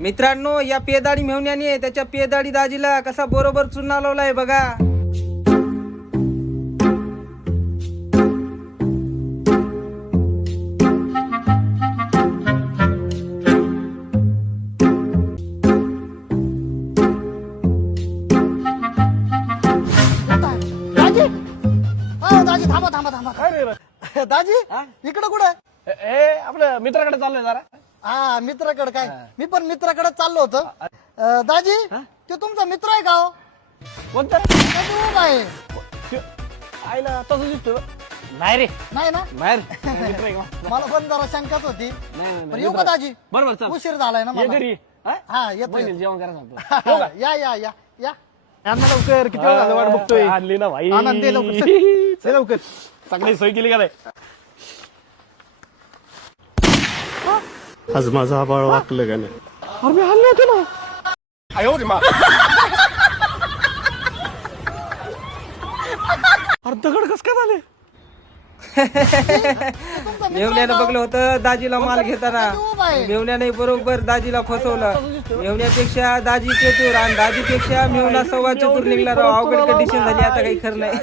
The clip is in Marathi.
मित्रांनो, या पेदाडी मेवण्याने त्याच्या पेदाडी दाजीला कसा बरोबर चुना लावलाय बघा. दाजी थांबा थांबा थांबा. काय रे? दाजी हा? इकडं कुठं? ए आपल्या मित्राकडे चाललोय जरा. हा मित्राकडे काय? मी पण मित्राकडे चाललो होतो. दाजी ते तुमचा मित्र आहे का हो? कोणतं दाजी उभा आहे. आईला तसं दिसतोय. नाही रे, नाही ना? नाही रे. मित्र आहे का? मला पण जरा शंकाच होती. नाही पण येऊ का दाजी? बरोबर चल. उशीर झालाय ना ये मला. घरी. हा? हा येतो बहिणीला येतो. जेवण करायला सांगतो. या या या या. आणा लवकर, किती वेळ झाला वाट बघतोय. आणली ना भाई. आनंद दे लवकर, चल लवकर. चांगली सोय केली का नाही? आज माझा आबाळ वाकलं का नाही. अरे मी हल्ले होते ना. अरे दगड कस काय झाले? मेवण्यानं बघलं होतं दाजीला माल घेताना. दाजी उभा आहे. मेवण्याने बरोबर दाजीला फसवलं. मेवण्यापेक्षा दाजी चतुर आणि दाजीपेक्षा मेवणा सव्वा चतुर निघला राव. अवघड कंडिशन झाली, आता काही खरं नाही.